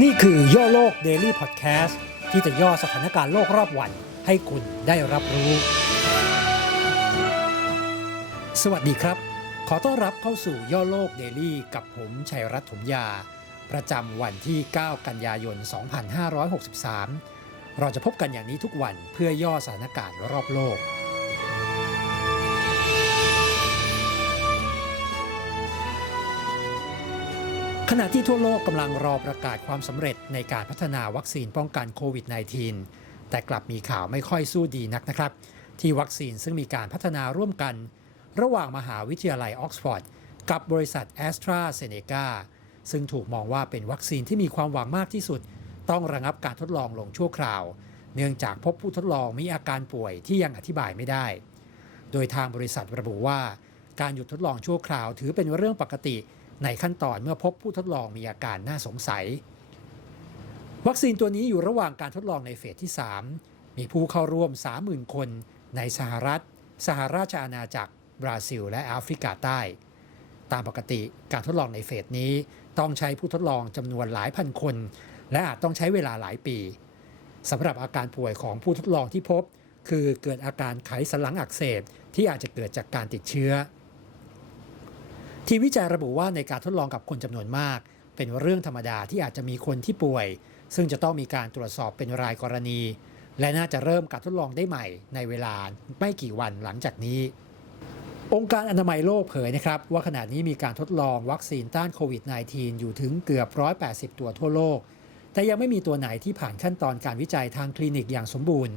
นี่คือย่อโลก Daily Podcast ที่จะย่อสถานการณ์โลกรอบวันให้คุณได้รับรู้ สวัสดีครับ ขอต้อนรับเข้าสู่ย่อโลก Daily กับผมชัยรัตน์ถมยา ประจำวันที่ 9 กันยายน 2563 เราจะพบกันอย่างนี้ทุกวันเพื่อย่อสถานการณ์รอบโลก ขณะที่ทั่วโลกกำลังรอประกาศความสำเร็จในการพัฒนาวัคซีนป้องกันโควิด -19 แต่กลับมีข่าวไม่ค่อยสู้ดีนักนะครับ ที่วัคซีนซึ่งมีการพัฒนาร่วมกัน ระหว่างมหาวิทยาลัยออกซฟอร์ดกับบริษัทแอสตราเซเนกาซึ่งถูกมองว่าเป็นวัคซีนที่มีความหวังมากที่สุด ต้องระงับการทดลองลงชั่วคราว เนื่องจากพบผู้ทดลองมีอาการป่วยที่ยังอธิบายไม่ได้ โดยทางบริษัทระบุว่า การหยุดทดลองชั่วคราวถือเป็นเรื่องปกติ ในขั้นตอนเมื่อพบผู้ทดลองมีอาการน่าสงสัย วัคซีนตัวนี้อยู่ระหว่างการทดลองในเฟสที่ 3 มีผู้เข้าร่วม 30,000 คนในสหรัฐ สหราชอาณาจักร บราซิล และแอฟริกาใต้ ตามปกติการทดลองในเฟสนี้ต้องใช้ผู้ทดลองจำนวนหลายพันคน และอาจต้องใช้เวลาหลายปีสำหรับอาการป่วยของผู้ทดลองที่พบ คือเกิดอาการไขสันหลังอักเสบที่อาจจะเกิดจากการติดเชื้อ ทีวิจัยระบุว่าในการทดลองกับคนจำนวนมาก เป็นเรื่องธรรมดาที่อาจจะมีคนที่ป่วย ซึ่งจะต้องมีการตรวจสอบเป็นรายกรณี และน่าจะเริ่มการทดลองได้ใหม่ในเวลาไม่กี่วันหลังจากนี้ องค์การอนามัยโลกเผยนะครับ ว่าขณะนี้มีการทดลองวัคซีนต้านโควิด -19 อยู่ถึงเกือบ 180 ตัวทั่วโลก แต่ยังไม่มีตัวไหนที่ผ่านขั้นตอนการวิจัยทางคลินิกอย่างสมบูรณ์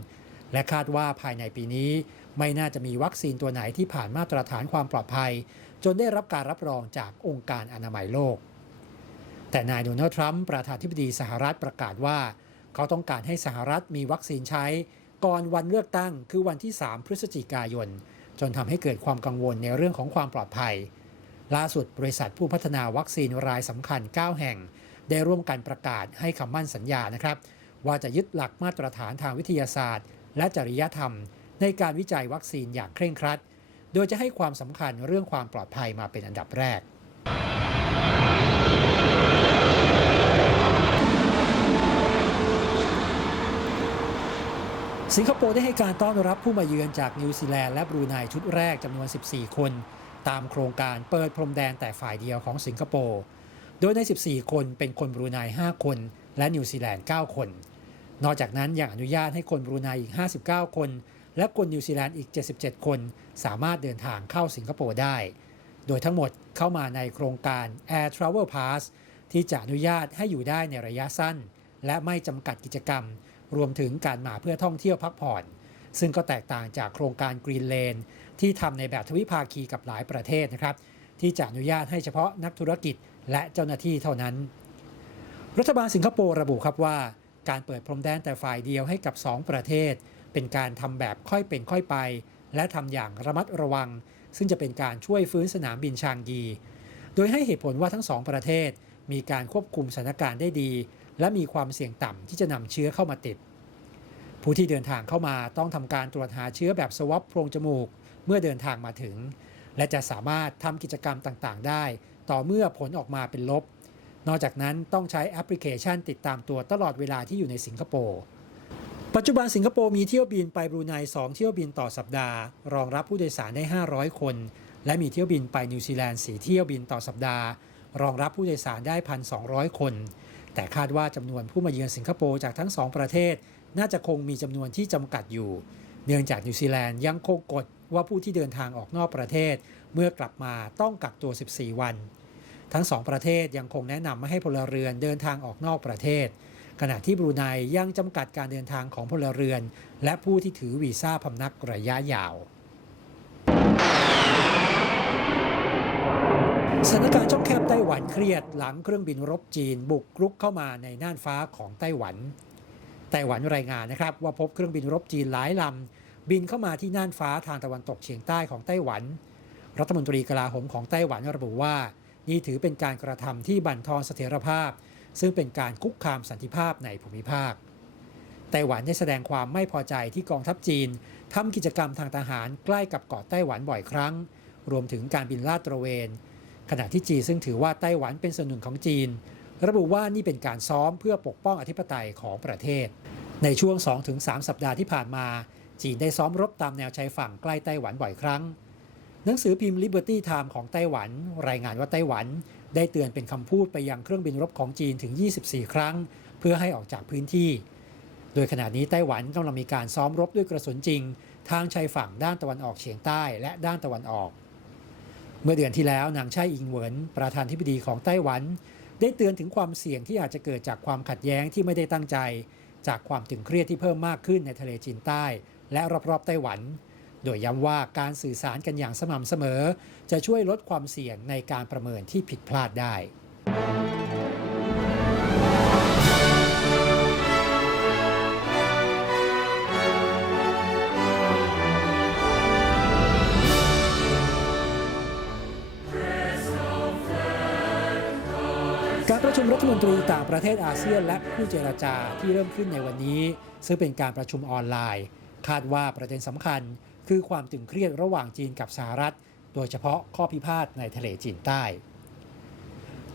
และคาดว่าภายในปีนี้ ไม่น่าจะมีวัคซีนตัวไหนที่ผ่านมาตรฐานความปลอดภัย จนได้รับการรับรองจากองค์การอนามัยโลก แต่นายโดนัลด์ทรัมป์ประธานธิบดีสหรัฐประกาศว่า เขาต้องการให้สหรัฐมีวัคซีนใช้ ก่อนวันเลือกตั้งคือวันที่ 3 พฤศจิกายน จนทำให้เกิดความกังวลในเรื่องของความปลอดภัย ล่าสุดบริษัทผู้พัฒนาวัคซีนรายสำคัญ 9 แห่ง ได้ร่วมกันประกาศให้คำมั่นสัญญานะครับว่าจะยึดหลักมาตรฐานทางวิทยาศาสตร์ และจริยธรรม ในการวิจัยวัคซีนอย่างเคร่งครัด โดยจะให้ความสำคัญเรื่องความปลอดภัยมาเป็นอันดับแรก สิงคโปร์ได้ให้การต้อนรับผู้มาเยือนจากนิวซีแลนด์และบรูไนชุดแรกจำนวน 14 คน ตามโครงการเปิดพรมแดนแต่ฝ่ายเดียวของสิงคโปร์ โดยใน 14 คนเป็นคนบรูไน5 คน และนิวซีแลนด์ 9 คน นอกจากนั้นยังอนุญาตให้คนบรูไนอีก 59 คน และคนนิวซีแลนด์อีก 77 คน สามารถเดินทางเข้าสิงคโปร์ได้ โดยทั้งหมดเข้ามาในโครงการ Air Travel Pass ที่จะอนุญาตให้อยู่ได้ในระยะสั้น และไม่จำกัดกิจกรรม รวมถึงการมาเพื่อท่องเที่ยวพักผ่อน ซึ่งก็แตกต่างจากโครงการ Green Lane ที่ทำในแบบทวิภาคีกับหลายประเทศนะครับ ที่จะอนุญาตให้เฉพาะนักธุรกิจและเจ้าหน้าที่เท่านั้น รัฐบาลสิงคโปร์ระบุครับว่า การเปิดพรมแดนแต่ฝ่ายเดียวให้กับ 2 ประเทศ เป็นการทำแบบค่อยเป็นค่อยไป และทำอย่างระมัดระวัง ซึ่งจะเป็นการช่วยฟื้นสนามบินชางยี โดยให้เหตุผลว่าทั้งสองประเทศ มีการควบคุมสถานการณ์ได้ดี และมีความเสี่ยงต่ำที่จะนำเชื้อเข้ามาติด ผู้ที่เดินทางเข้ามาต้องทำการตรวจหาเชื้อแบบสวอปโพรงจมูก เมื่อเดินทางมาถึง และจะสามารถทำกิจกรรมต่างๆ ได้ ต่อเมื่อผลออกมาเป็นลบ นอกจากนั้นต้องใช้แอปพลิเคชันติดตามตัวตลอดเวลาที่อยู่ในสิงคโปร์ ปัจจุบันสิงคโปร์มีเที่ยวบินไปบรูไน2เที่ยวบินต่อสัปดาห์ รองรับผู้โดยสารได้ 500 คน และมีเที่ยวบินไปนิวซีแลนด์4เที่ยวบินต่อสัปดาห์ รองรับผู้โดยสารได้ 1,200 คน แต่คาดว่าจำนวนผู้มาเยือนสิงคโปร์จากทั้งสองประเทศ น่าจะคงมีจำนวนที่จำกัดอยู่ เนื่องจากนิวซีแลนด์ยังคงกฎว่าผู้ที่เดินทางออกนอกประเทศ เมื่อกลับมาต้องกักตัว 14 วัน ทั้งสองประเทศยังคงแนะนำไม่ให้พลเรือนเดินทางออกนอกประเทศ ขณะที่บรูไนยังจำกัดการเดินทางของพลเรือน และผู้ที่ถือวีซ่าพำนักระยะยาวสถานการณ์ช่องแคบไต้หวันเครียดหลังเครื่องบินรบจีนบุกรุกเข้ามาในน่านฟ้าของไต้หวัน ไต้หวันรายงานนะครับ ว่าพบเครื่องบินรบจีนหลายลำบินเข้ามาที่น่านฟ้าทางตะวันตกเฉียงใต้ของไต้หวัน รัฐมนตรีกลาโหมของไต้หวันระบุว่า นี่ถือเป็นการกระทำที่บั่นทอนเสถียรภาพ ซึ่งเป็นการคุกคามสันติภาพในภูมิภาคไต้หวันได้แสดงความไม่พอใจที่กองทัพจีนทำกิจกรรมทางทหารใกล้กับเกาะไต้หวันบ่อยครั้ง รวมถึงการบินลาดตระเวน ขณะที่จีนซึ่งถือว่าไต้หวันเป็นส่วนหนึ่งของจีน ระบุว่านี่เป็นการซ้อมเพื่อปกป้องอธิปไตยของประเทศ ในช่วง 2-3 สัปดาห์ที่ผ่านมา จีนได้ซ้อมรบตามแนวชายฝั่งใกล้ไต้หวันบ่อยครั้ง หนังสือพิมพ์ Liberty Time ของไต้หวัน รายงานว่าไต้หวัน ได้เตือนเป็นคำพูดไปยังเครื่องบินรบของจีนถึง 24 ครั้ง เพื่อให้ออกจากพื้นที่ โดยขณะนี้ไต้หวันกำลังมีการซ้อมรบด้วยกระสุนจริง ทางชายฝั่งด้านตะวันออกเฉียงใต้และด้านตะวันออก เมื่อเดือนที่แล้วนางไช่อิงเหวินประธานธิบดีของไต้หวัน ได้เตือนถึงความเสี่ยงที่อาจจะเกิดจากความขัดแย้งที่ไม่ได้ตั้งใจ จากความตึงเครียดที่เพิ่มมากขึ้นในทะเลจีนใต้ และรอบๆไต้หวัน โดยย้ำว่าการสื่อสารกันอย่างสม่ำเสมอ จะช่วยลดความเสี่ยงในการประเมินที่ผิดพลาดได้การประชุมรัฐมนตรีต่างประเทศอาเซียนและผู้เจรจาที่เริ่มขึ้นในวันนี้ ซึ่งเป็นการประชุมออนไลน์ คาดว่าประเด็นสำคัญ คือความตึงเครียดระหว่างจีนกับสหรัฐ โดยเฉพาะข้อพิพาทในทะเลจีนใต้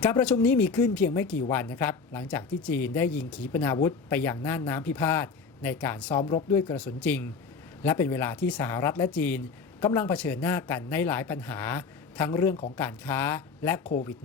การประชุมนี้มีขึ้นเพียงไม่กี่วันนะครับ หลังจากที่จีนได้ยิงขีปนาวุธไปยังน่านน้ำพิพาทในการซ้อมรบด้วยกระสุนจริง และเป็นเวลาที่สหรัฐและจีนกำลังเผชิญหน้ากันในหลายปัญหา ทั้งเรื่องของการค้าและโควิด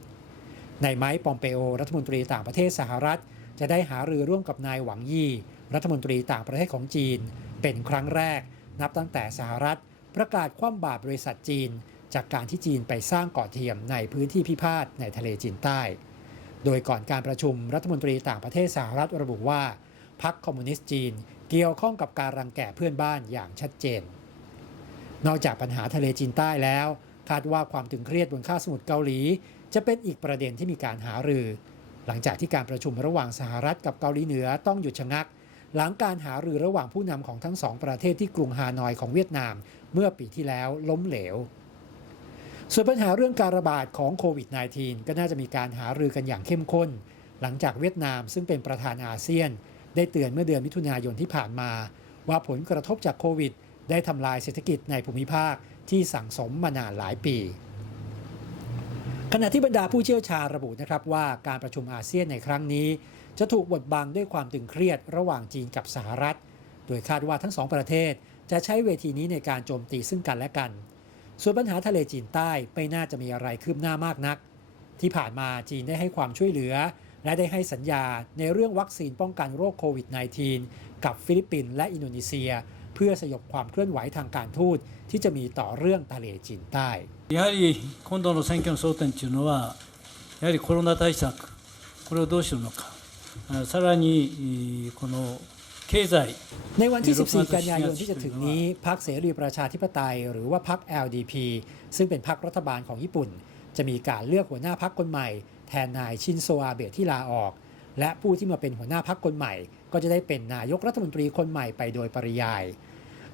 -19 ในไมค์ปอมเปโอ รัฐมนตรีต่างประเทศสหรัฐ จะได้หารือร่วมกับนายหวังยี่ รัฐมนตรีต่างประเทศของจีน เป็นครั้งแรก นับตั้งแต่สหรัฐประกาศคว่ำบาตรบริษัทจีน จากการที่จีนไปสร้างเกาะเทียมในพื้นที่พิพาทในทะเลจีนใต้ โดยก่อนการประชุมรัฐมนตรีต่างประเทศสหรัฐระบุว่าพรรคคอมมิวนิสต์จีน เกี่ยวข้องกับการรังแกเพื่อนบ้านอย่างชัดเจน นอกจากปัญหาทะเลจีนใต้แล้ว คาดว่าความตึงเครียดบนคาบสมุทรเกาหลี จะเป็นอีกประเด็นที่มีการหารือ หลังจากที่การประชุมระหว่างสหรัฐกับเกาหลีเหนือต้องหยุดชะงัก หลังการหารือระหว่างผู้นำของทั้งสองประเทศที่กรุงฮานอยของเวียดนาม เมื่อปีที่แล้วล้มเหลว ส่วนปัญหาเรื่องการระบาดของโควิด -19 ก็น่าจะมีการหารือกันอย่างเข้มข้น หลังจากเวียดนามซึ่งเป็นประธานอาเซียน ได้เตือนเมื่อเดือนมิถุนายนที่ผ่านมา ว่าผลกระทบจากโควิด ได้ทำลายเศรษฐกิจในภูมิภาคที่สั่งสมมานานหลายปี ขณะที่บรรดาผู้เชี่ยวชาญระบุนะครับว่าการประชุมอาเซียนในครั้งนี้ จะถูกบดบังด้วยความตึงเครียดระหว่างจีนกับสหรัฐ โดยคาดว่าทั้งสองประเทศจะใช้เวทีนี้ในการโจมตีซึ่งกันและกัน ส่วนปัญหาทะเลจีนใต้ไม่น่าจะมีอะไรคืบหน้ามากนัก ที่ผ่านมาจีนได้ให้ความช่วยเหลือ และได้ให้สัญญาในเรื่องวัคซีนป้องกันโรคโควิด -19 กับฟิลิปปินส์และอินโดนีเซีย พื่อสยบความเคลื่อนไหวทางการทูตที่จะมีต่อเรื่องทะเลจีนใต้ やはり今度の選挙の争点というのは、やはりコロナ対策、これをどうするのか、あさらにえーこの経済、 ในวันที่ 14 กันยายนที่จะถึงนี้พรรคเสรีประชาธิปไตย หรือว่าพรรค LDP ซึ่งเป็นพรรครัฐบาลของญี่ปุ่น จะมีการเลือกหัวหน้าพรรคคนใหม่ แทนนายชินโซอาเบะที่ลาออก และผู้ที่มาเป็นหัวหน้าพรรคคนใหม่ ก็จะได้เป็นนายกรัฐมนตรีคนใหม่ไปโดยปริยาย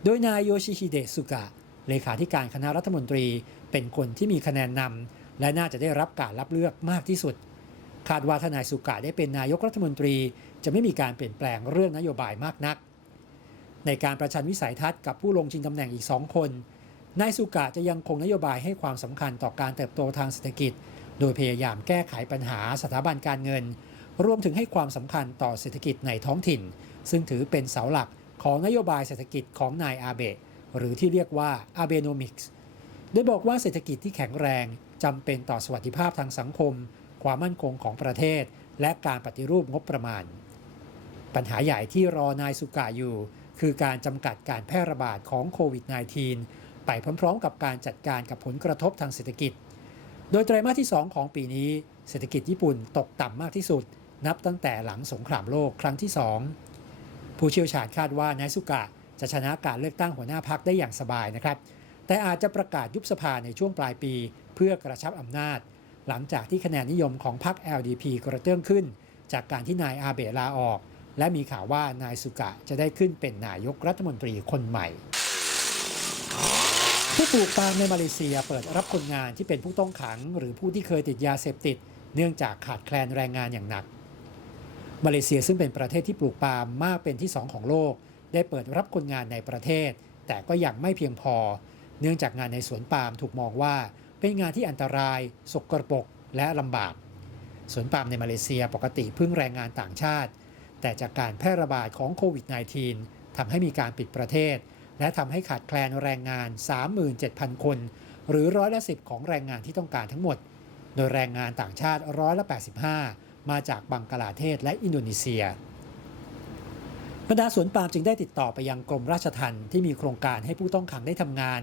โดยนายโยชิฮิเดะสุกะ เลขาธิการคณะรัฐมนตรี เป็นคนที่มีคะแนนนำและน่าจะได้รับการรับเลือกมากที่สุด คาดว่าทนายสุกะได้เป็นนายกรัฐมนตรี จะไม่มีการเปลี่ยนแปลงเรื่องนโยบายมากนัก ในการประชันวิสัยทัศน์กับผู้ลงชิงตำแหน่งอีกสองคน นายสุกะจะยังคงนโยบายให้ความสำคัญต่อการเติบโตทางเศรษฐกิจ โดยพยายามแก้ไขปัญหาสถาบันการเงิน รวมถึงให้ความสำคัญต่อเศรษฐกิจในท้องถิ่น ซึ่งถือเป็นเสาหลัก ของนโยบายเศรษฐกิจของนายอาเบะหรือที่เรียกว่าอาเบโนมิกส์โดยบอกว่าเศรษฐกิจที่แข็งแรงจำเป็นต่อสวัสดิภาพทางสังคม ความมั่นคงของประเทศ และการปฏิรูปงบประมาณ ปัญหาใหญ่ที่รอนายสุกะอยู่ คือการจำกัดการแพร่ระบาดของโควิด -19 ไปพร้อมๆ กับการจัดการกับผลกระทบทางเศรษฐกิจ โดยไตรมาสที่ 2 ของปีนี้ เศรษฐกิจญี่ปุ่นตกต่ำมากที่สุด นับตั้งแต่หลังสงครามโลกครั้งที่ 2 ผู้เชี่ยวชาญคาดว่านายสุกะจะชนะการเลือกตั้งหัวหน้าพักได้อย่างสบายนะครับ แต่อาจจะประกาศยุบสภาในช่วงปลายปี เพื่อกระชับอำนาจ หลังจากที่คะแนนนิยมของพรรค LDP กระเตื้องขึ้น จากการที่นายอาเบะลาออก และมีข่าวว่านายสุกะจะได้ขึ้นเป็นนายกรัฐมนตรีคนใหม่ ผู้ปลูกปาล์มในมาเลเซียเปิดรับคนงานที่เป็นผู้ต้องขัง หรือผู้ที่เคยติดยาเสพติด เนื่องจากขาดแคลนแรงงานอย่างหนัก มาเลเซียซึ่งเป็นประเทศที่ปลูกปาล์มมากเป็นที่สองของโลก ได้เปิดรับคนงานในประเทศ แต่ก็ยังไม่เพียงพอ เนื่องจากงานในสวนปาล์มถูกมองว่า เป็นงานที่อันตราย สกรปรกและลำบากสวนปาล์มในมาเลเซียปกติพึ่งแรงงานต่างชาติ แต่จากการแพร่ระบาดของโควิด -19 ทำให้มีการปิดประเทศ และทำให้ขาดแคลนแรงงาน 37,000 คน หรือร้อยละ10 ของแรงงานที่ต้องการทั้งหมด โดยแรงงานต่างชาติร้อยละ 85 มาจากบังกลาเทศและอินโดนีเซียบรรดาสวนปาล์มจึงได้ติดต่อไปยังกรมราชทัณฑ์ที่มีโครงการให้ผู้ต้องขังได้ทำงาน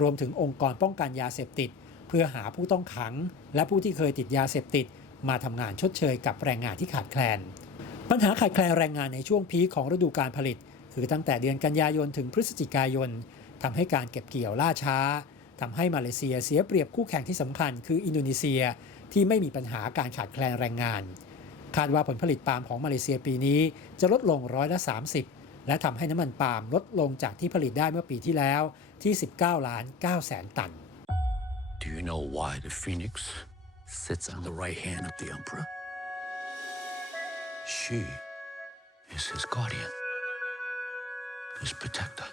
รวมถึงองค์กรป้องกันยาเสพติด เพื่อหาผู้ต้องขัง และผู้ที่เคยติดยาเสพติด มาทำงานชดเชยกับแรงงานที่ขาดแคลน ปัญหาขาดแคลนแรงงานในช่วงพีคของฤดูการผลิต คือตั้งแต่เดือนกันยายนถึงพฤศจิกายนทำให้การเก็บเกี่ยวล่าช้าทำให้มาเลเซียเสียเปรียบคู่แข่งที่สำคัญ คืออินโดนีเซีย ที่ไม่มีปัญหาการขาดแคลนแรงงาน คาดว่าผลผลิตปาล์มของมาเลเซียปีนี้จะลดลงร้อยละ 30 และทำให้น้ำมันปาล์มลดลงจากที่ผลิตได้เมื่อปีที่แล้วที่ 19 ล้าน9แสนตัน Do you know why the phoenix sits on the right hand of the emperor? She is his guardian, his protector.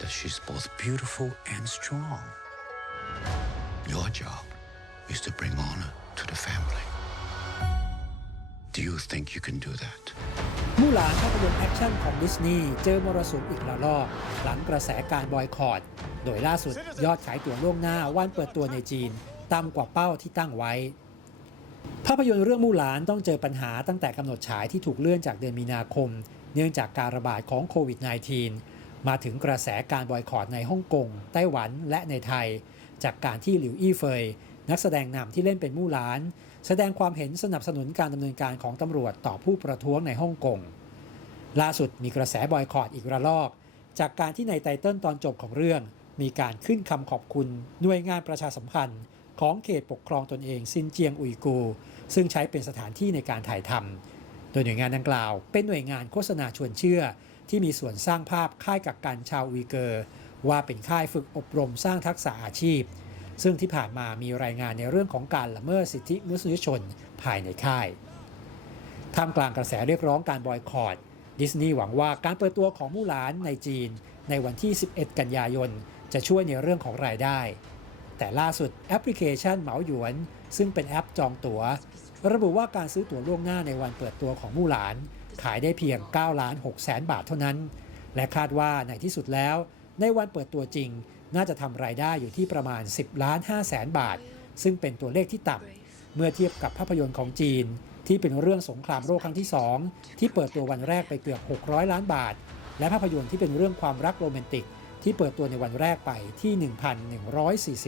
That she's both beautiful and strong. Your job is to bring honor to the family. Do you think you can do that? มู่หลานภาพยนตร์แอคชั่นของดิสนีย์เจอมรสุมอีกระลอก หลังกระแสการบอยคอรดโดยล่าสุดยอดขายตั๋วล่วงหน้าวันเปิดตัวในจีนต่ำกว่าเป้าที่ตั้งไว้ ภาพยนตร์เรื่องมู่หลานต้องเจอปัญหาตั้งแต่กำหนดฉายที่ถูกเลื่อนจากเดือนมีนาคม เนื่องจากการระบาดของโควิด -19 มาถึงกระแสการบอยคอรดในฮ่องกงไต้หวันและในไทย จากการที่หลิวอี้เฟย นักแสดงนำที่เล่นเป็นมู่หลาน แสดงความเห็นสนับสนุนการดำเนินการของตำรวจต่อผู้ประท้วงในฮ่องกงล่าสุดมีกระแสบอยคอรดอีกระลอก จากการที่ในไตเติลตอนจบของเรื่อง มีการขึ้นคำขอบคุณหน่วยงานประชาสัมพันธ์ ของเขตปกครองตนเองซินเจียงอุยกู ซึ่งใช้เป็นสถานที่ในการถ่ายทำโดยหน่วยงานดังกล่าว เป็นหน่วยงานโฆษณาชวนเชื่อ ที่มีส่วนสร้างภาพค่ายกักกันชาวอุยเกอร์ว่าเป็นค่ายฝึกอบรมสร้างทักษะอาชีพ ซึ่งที่ผ่านมามีรายงานในเรื่องของการละเมิดสิทธิมนุษยชนภายในค่าย ท่ามกลางกระแสเรียกร้องการบอยคอรดดิสนีย์หวังว่าการเปิดตัวของมู่หลานในจีน ในวันที่ 11 กันยายน จะช่วยในเรื่องของรายได้ แต่ล่าสุดแอปพลิเคชันเหมาหยวน ซึ่งเป็นแอปจองตัว๋ว ระบุว่าการซื้อตั๋วล่วงหน้าในวันเปิดตัวของมู่หลาน ขายได้เพียง9ล้าน6แสนบาทเท่านั้น และคาดว่าในที่สุดแล้ว ในวันเปิดตัวจริง น่าจะทำรายได้อยู่ที่ประมาณ 10 ล้าน5แสนบาท ซึ่งเป็นตัวเลขที่ต่ำเมื่อเทียบกับภาพยนตร์ของจีน ที่เป็นเรื่องสงครามโลกครั้งที่ 2 ที่เปิดตัววันแรกไปเกือบ 600 ล้านบาท และภาพยนตร์ที่เป็นเรื่องความรักโรแมนติก ที่เปิดตัวในวันแรกไปที่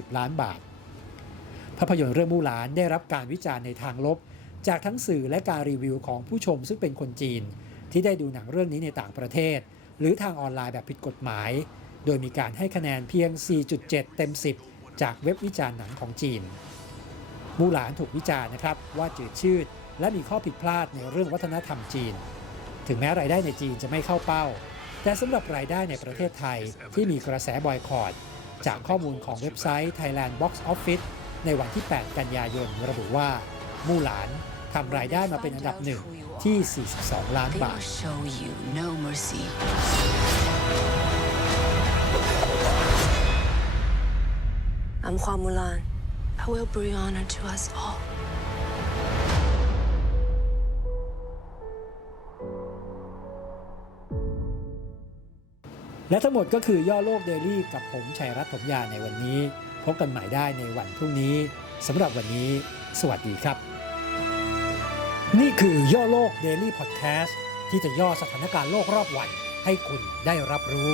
1,140 ล้านบาท ภาพยนตร์เรื่องมู่หลานได้รับการวิจารณ์ในทางลบ จากทั้งสื่อและการรีวิวของผู้ชมซึ่งเป็นคนจีน ที่ได้ดูหนังเรื่องนี้ในต่างประเทศ หรือทางออนไลน์แบบผิดกฎหมาย โดยมีการให้คะแนนเพียง 4.7 เต็ม 10 จากเว็บวิจารณ์หนังของจีน มูหลานถูกวิจารณ์นะครับว่าจืดชืด และมีข้อผิดพลาดในเรื่องวัฒนธรรมจีน ถึงแม้รายได้ในจีนจะไม่เข้าเป้า แต่สำหรับรายได้ในประเทศไทยที่มีกระแสบอยคอรดจากข้อมูลของเว็บไซต์ Thailand Box Office ในวันที่ 8 กันยายนระบุว่า มู่หลานทำรายได้มาเป็นอันดับหนึ่งที่ 42 ล้านบาท I'm Hua Mulan. I will bring honor to us all. และทั้งหมดก็คือย่อโลกเดลี่กับผมชัยรัตน์ถมยาในวันนี้ พบกันใหม่ได้ในวันพรุ่งนี้สำหรับวันนี้ สวัสดีครับ นี่คือย่อโลกเดลี่พอดแคสต์ที่จะย่อสถานการณ์โลกรอบวันให้คุณได้รับรู้